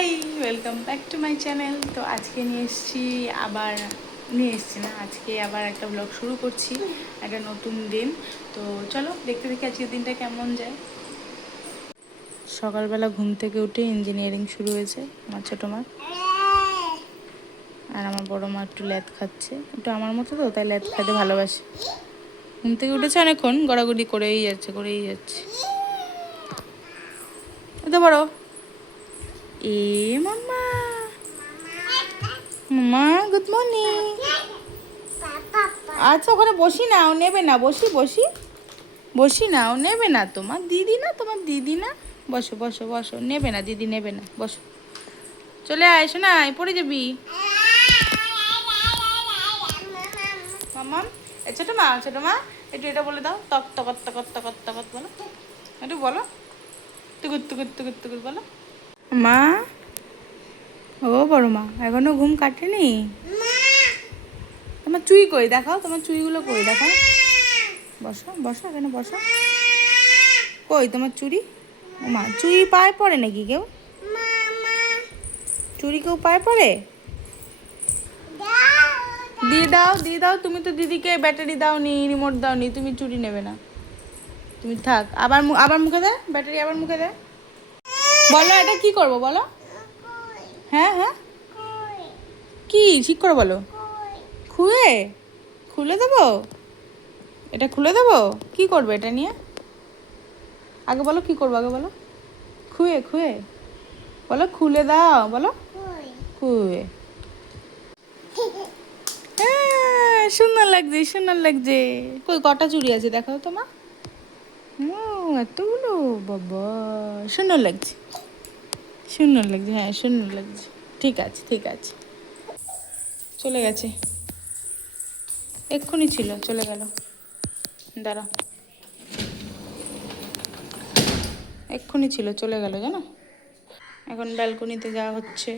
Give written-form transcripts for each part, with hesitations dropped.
High, welcome back to my channel. তো আজকে নিয়ে এসছি না, আজকে আবার একটা ব্লগ শুরু করছি, একটা নতুন দিন। তো চলো দেখতে দেখি আজকের দিনটা কেমন যায়। সকালবেলা ঘুম থেকে উঠে ইঞ্জিনিয়ারিং শুরু হয়েছে আমার ছোটো মা, আর আমার বড়ো মা একটু ল্যাদ খাচ্ছে, একটু আমার মতো তো, তাই ল্যাদ খাইতে ভালোবাসে। ঘুম থেকে উঠেছে অনেকক্ষণ, গড়াগড়ি করেই যাচ্ছে। এত বড় মাম্মা, মাম্মা গুড মর্নিং। আচ্ছা, ওখানে বসি না, ও নেবে না, বসি না, ও নেবে না। তোমার দিদি না, বসো বসো বসো, নেবে না দিদি, নেবে না, বসো। চলে আয়, এসো না, পড়ে যাবি। মাম্মাম, ছোট মা একটু এটা বলে দাও, তক তকত তকত তকত তকত বলো, একটু বলো, তুকুর তুকুর তুকুর তুকুর বলো। মা, ও বড় মা, এখনো ঘুম কাটেনি? তোমার চুই কই দেখাও, তোমার চুইগুলো কই দেখাও। বসো বসো, এখানে বসো। কই তোমার চুড়ি? ও মা, চুড়ি পায়ে পড়ে নাকি কেউ? চুড়ি কেউ পায়ে পড়ে? দিয়ে দাও, তুমি তো দিদিকে ব্যাটারি দাওনি, রিমোট দাওনি, তুমি চুড়ি নেবে না। তুমি থাক, আবার মুখে দে ব্যাটারি, আবার মুখে দে। বলো এটা কি করবো বলো। হ্যাঁ হ্যাঁ, কি ঠিক করে বলো। খুলে দেবো? এটা খুলে দেবো? কি করবে এটা নিয়ে? আগে বলো কি করবো, আগে বলো। খুয়ে বলো, খুলে দাও বলো। খুয়ে, হ্যাঁ, সুন্দর লাগছে। কই কটা চুড়ি আছে দেখাও তো মা। এতগুলো, বাবা, সুন্দর লাগছে, হ্যাঁ সুন্দর লাগছে। ঠিক আছে। চলে গেছে, এক্ষুনি ছিল, চলে গেল। দাঁড়া, এক্ষুনি ছিল, চলে গেল জানো। এখন ব্যালকনিতে যাওয়া হচ্ছে,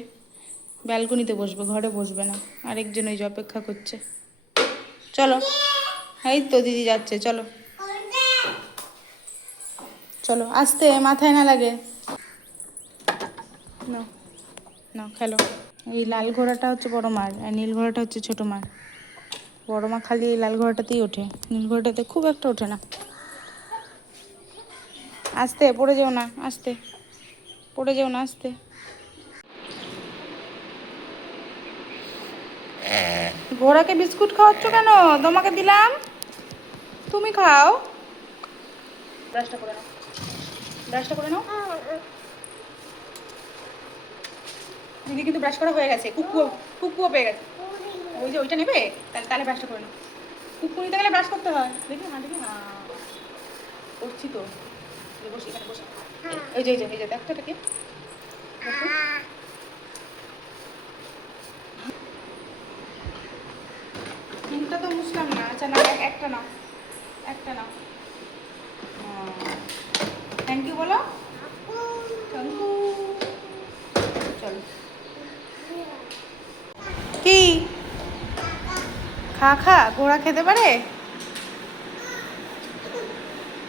ব্যালকনিতে বসবে, ঘরে বসবে না। আরেকজন ওই যে অপেক্ষা করছে। চলো, এই তো দিদি যাচ্ছে, চলো চলো, আস্তে, মাথায় না লাগে। নাও নাও খেলো। এই লাল ঘোড়াটা হচ্ছে বড় মার, আর নীল ঘোড়াটা হচ্ছে ছোট মার। বড় মা খালি এই লাল ঘোড়াটাতেই ওঠে, নীল ঘোড়াটাতে খুব একটা ওঠে না। আস্তে, পড়ে যেও না, আস্তে। ঘোড়াকে বিস্কুট খাওয়াচ্ছ কেন? তোমাকে দিলাম, তুমি খাও। ব্রাশটা করে নাও। দিদি কিন্তু ব্রাশ করা হয়ে গেছে, কুকুও পেয়ে গেছে। ওই যে ওইটা নেবে, তাহলে ব্রাশটা করে নাও। কুকু নিতে গেলে ব্রাশ করতে হয়, দেখি করছি তো। বসে এখানে বসে, এই যে দেখো তো এটাকে। তিনটা তো মুছলাম না। আচ্ছা না, একটা নাও। থ্যাংক ইউ বলো। Thank you. চলো, কি খা, ঘোড়া খেতে পারে?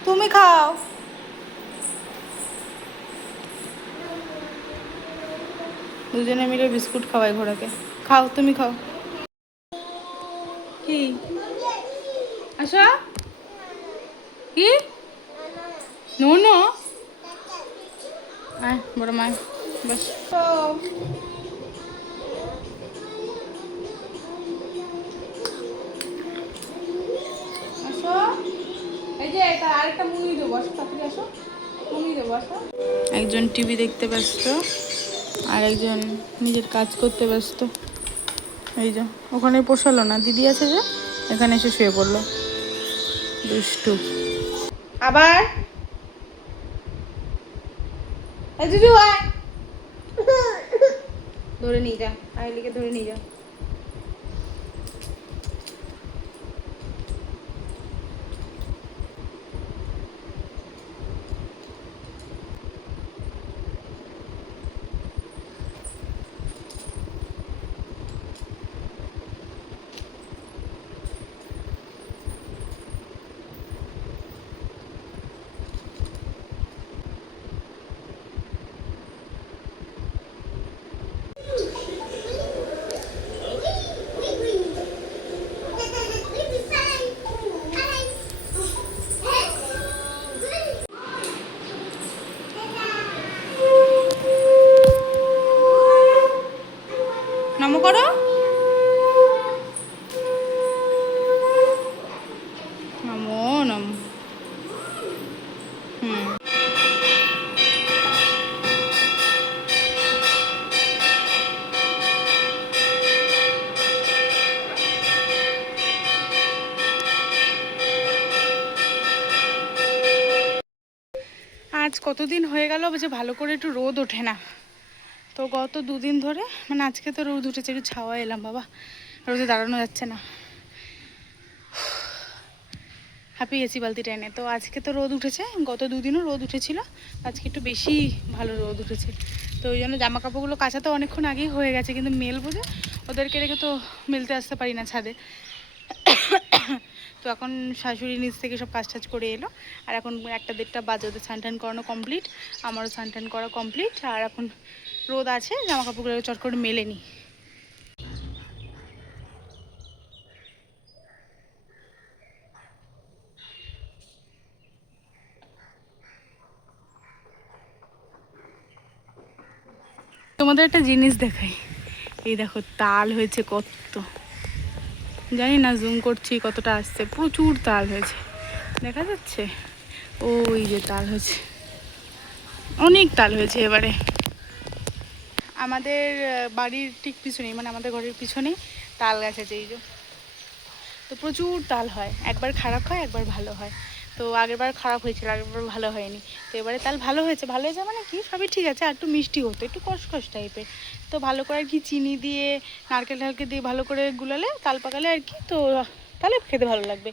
তুমি খাও। দুজনে মিলে বিস্কুট খাওয়াই ঘোড়াকে। খাও, তুমি খাও। কি আসো, কি নো, আয় বড় মা, বস। তো আসো, এই যে এটা আরেকটা মুড়ি দেবো, আসো তাড়াতাড়ি আসো, মুড়ি দেবো, আসো। একজন টিভি দেখতে ব্যস্ত, আর একজন নিজের কাজ করতে ব্যস্ত। এই যে ওখানে পোষালো না, দিদি আছে যে, এখানে এসে শুয়ে পড়লো, দুষ্টু। আবার এই জুজু আয়, ধরে নিয়ে যা, আইলিকে ধরে নিয়ে যা। কতদিন হয়ে গেল যে ভালো করে একটু রোদ ওঠে না। তো গত 2 দিন ধরে, মানে আজকে তো রোদ উঠেছে, একটু ছাওয়া এলাম বাবা, রোদে দাঁড়ানো যাচ্ছে না, হাঁপিয়ে গেছি বালতি টেনে। তো আজকে তো রোদ উঠেছে, গত 2 দিনও রোদ উঠেছিল, আজকে একটু বেশি ভালো রোদ উঠেছে। তো ওই জন্য জামা কাপড়গুলো কাচা তো অনেকক্ষণ আগেই হয়ে গেছে, কিন্তু মেলবো যে ওদেরকে রেখে তো মেলতে আসতে পারি না ছাদে। তো এখন শাশুড়ি নিচ থেকে সব কাজ টাজ করে এলো, আর এখন 1টা-1.5টা বাজে, ওদের স্নান টান করানো কমপ্লিট, আমারও স্নান টান করা কমপ্লিট। আর এখন রোদ আছে, জামা কাপড়গুলো চট করে মেলে নিই। তোমাদের একটা জিনিস দেখাই, এই দেখো তাল হয়েছে কত, জানি না জুম করছি কতটা আসছে, প্রচুর তাল হয়েছে, দেখা যাচ্ছে? ওই যে তাল হয়েছে, অনেক তাল হয়েছে এবারে। আমাদের বাড়ির ঠিক পিছনেই, মানে আমাদের ঘরের পিছনেই তাল গাছ আছে, এই যে। তো প্রচুর তাল হয়, একবার খারাপ হয় একবার ভালো হয়। তো আগেরবার খারাপ হয়েছিল, আগেরবার ভালো হয়নি। তো এবারে তাল ভালো হয়েছে, ভালো হয়েছে মানে কি, সবই ঠিক আছে, আর একটু মিষ্টি হতো, একটু কষকষ টাইপের। তো ভালো করে আর কি চিনি দিয়ে, নারকেল টারকেল দিয়ে ভালো করে গুলালে, তাল পাকালে আর কি, তো তাহলে খেতে ভালো লাগবে।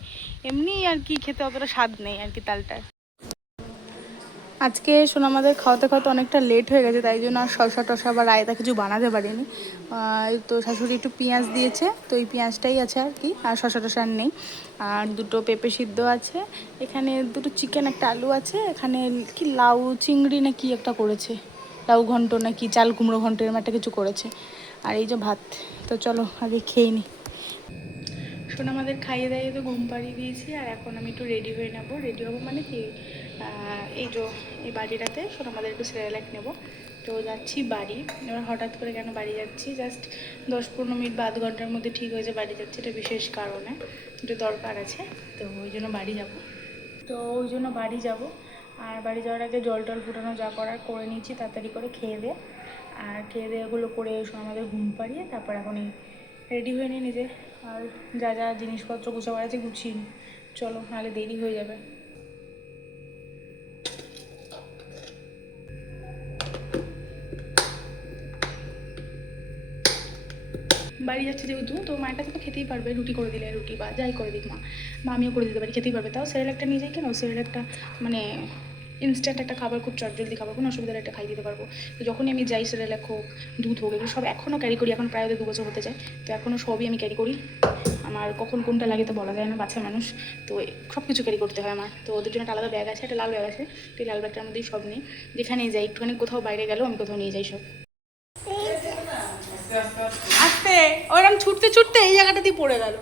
এমনি আর কি খেতে অতটা স্বাদ নেই আর কি তালটার। আজকে সোনামাদের খাওয়াতে খাওয়াতে অনেকটা লেট হয়ে গেছে, তাই জন্য আর শসা টসা বা রায়তা কিছু বানাতে পারিনি। তো শাশুড়ি একটু পেঁয়াজ দিয়েছে, তো এই পেঁয়াজটাই আছে আর কি, আর শসা টসা আর নেই। আর 2টো পেঁপে সিদ্ধ আছে, এখানে 2টো চিকেন, একটা আলু আছে, এখানে কি লাউ চিংড়ি না কি একটা করেছে, লাউ ঘন্ট না কি চাল কুমড়ো ঘন্ট এরকম একটা কিছু করেছে। আর এই যে ভাত। তো চলো আগে খেয়ে নিই। শোনো, আমাদের খাইয়ে দাইয়ে তো ঘুম পাড়িয়ে দিয়েছি, আর এখন আমি একটু রেডি হয়ে নেবো। রেডি হবো মানে কি, এই যে এই বাড়িটাতে শোনো আমাদের একটু সেরেলাক নেবো। তো যাচ্ছি বাড়ি। এবার হঠাৎ করে কেন বাড়ি যাচ্ছি, জাস্ট 10-15 মিনিট বা আধ ঘন্টার মধ্যে ঠিক হয়ে যায় বাড়ি যাচ্ছি, এটা বিশেষ কারণে, একটু দরকার আছে, তো ওই জন্য বাড়ি যাব। আর বাড়ি যাওয়ার আগে জল টল ফুটানো যা করার করে নিয়েছি, তাড়াতাড়ি করে খেয়ে দিয়ে, আর খেয়ে দিয়ে এগুলো করে আমাদের ঘুম পাড়িয়ে তারপর এখন রেডি হয়ে নিই নিজে। আর যা যা জিনিসপত্র গুছাবার আছে গুছিয়ে নিই, চলো, নাহলে দেরি হয়ে যাবে। বাড়ি যাচ্ছে যেহেতু, তো মায়ের কাছে তো খেতেই পারবে, রুটি করে দিলে, রুটি বা যাই করে দিক মা আমিও করে দিতে পারি, খেতেই পারবে। তাও সেরেলাকটা নিয়ে যাই কেন, সেরেলাকটা মানে ইনস্ট্যান্ট একটা খাবার, খুব চটজলদি খাবার, কোনো অসুবিধা একটা খাই দিতে পারবো। তো যখনই আমি যাই, সেরেলাক হোক, দুধ হোক, এগুলো সব এখনও ক্যারি করি, এখন প্রায় 2 বছর হতে যায়, তো এখনও সবই আমি ক্যারি করি। আমার কখন কোনটা লাগে তো বলা যায় না, বাচ্চা মানুষ, তো সব কিছু ক্যারি করতে হয় আমার। তো ওদের জন্য একটা আলাদা ব্যাগ আছে, একটা লাল ব্যাগ আছে, তো এই লাল ব্যাগটার মধ্যেই সব নিই, যেখানেই যাই, একটুখানি কোথাও বাইরে গেলেও আমি কোথাও নিয়ে যাই সব। আস্তে, ওরকম ছুটতে ছুটতে এই জায়গাটা দিয়ে পড়ে গেল,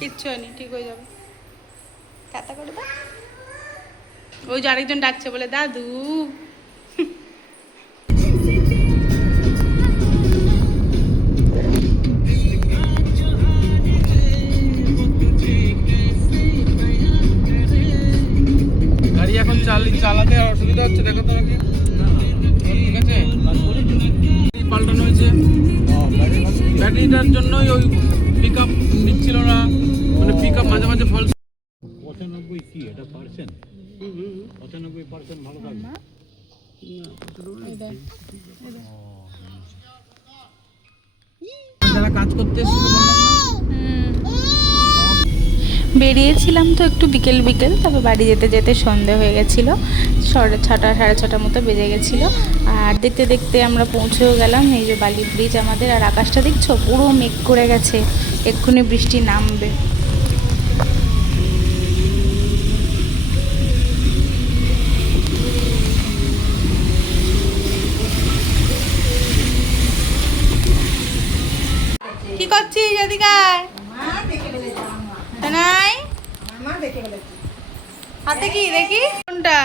কিচ্ছু হয়নি, ঠিক হয়ে যাবে। টাটা করে দাও। ওই যে আরেকজন ডাকছে বলে দাদু। গাড়ি এখন চালাতে অসুবিধা হচ্ছে, দেখো তো নাকি ঠিক আছে, পাল্টানো হয়েছে ব্যাটারিটার জন্যই, ওই পিক আপ নিচ্ছিল না, মানে পিক আপ মাঝে মাঝে ফলস। 95 কি এটা পার্সেন্ট? 95% ভালো থাকবে। যারা কাজ করতে এসেছিল বেরিয়েছিলাম তো একটু বিকেল বিকেল, তবে বাড়ি যেতে যেতে সন্ধে হয়ে গেছিলো, 6:30 মতো বেজে গেছিলো। আর দেখতে দেখতে আমরা পৌঁছেও গেলাম, এই যে বালি ব্রিজ আমাদের। আর আকাশটা দেখছো, পুরো মেঘ করে গেছে, এক্ষুনি বৃষ্টি নামবে। কি করছিস এদিকে? নাই হাতে কি দেখি, কোনটা?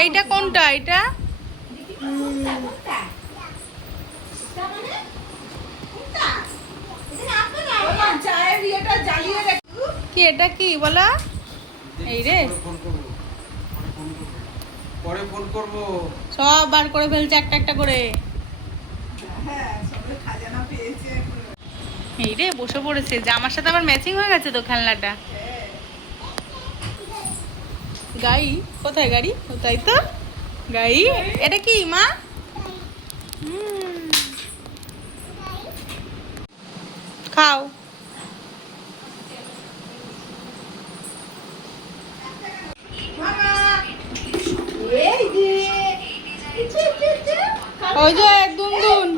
এইটা কোনটা? এটা কি, এটা কি বলো? এই রে, পরে ফোন করবো। সব বার করে ফেলছে একটা একটা করে। এই রে বসে পড়েছে, জামার সাথে আবার ম্যাচিং হয়ে গেছে তো খেলনাটা। গাড়ি কোথায়? গাড়ি তাই তো, গাড়ি। এটা কি মা? খাও। ওই যে দুন।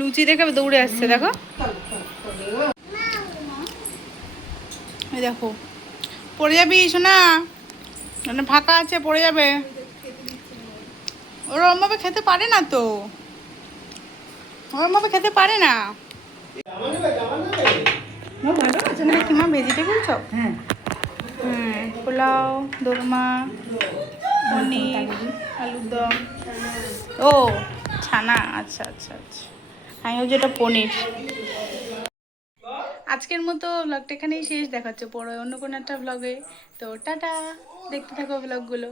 লুচি দেখে দৌড়ে আসছে, দেখো। এই দেখো, পড়ে যাবি শোনা, মানে ফাঁকা আছে, পড়ে যাবে। ওরা ওরমভাবে খেতে পারে না তো, ওরমভাবে খেতে পারে না। কি মা, ভেজিটেবল চপ? হ্যাঁ, পোলাও, দোরমা, পনির, আলুর দম। ও ছানা, আচ্ছা আচ্ছা আচ্ছা, আমি ভাবছি এটা পনির। আজকের মতো ব্লগটা এখানেই শেষ, দেখাচ্ছে পরে অন্য কোনো একটা ব্লগে। তো টাটা, দেখতে থাকো ব্লগগুলো।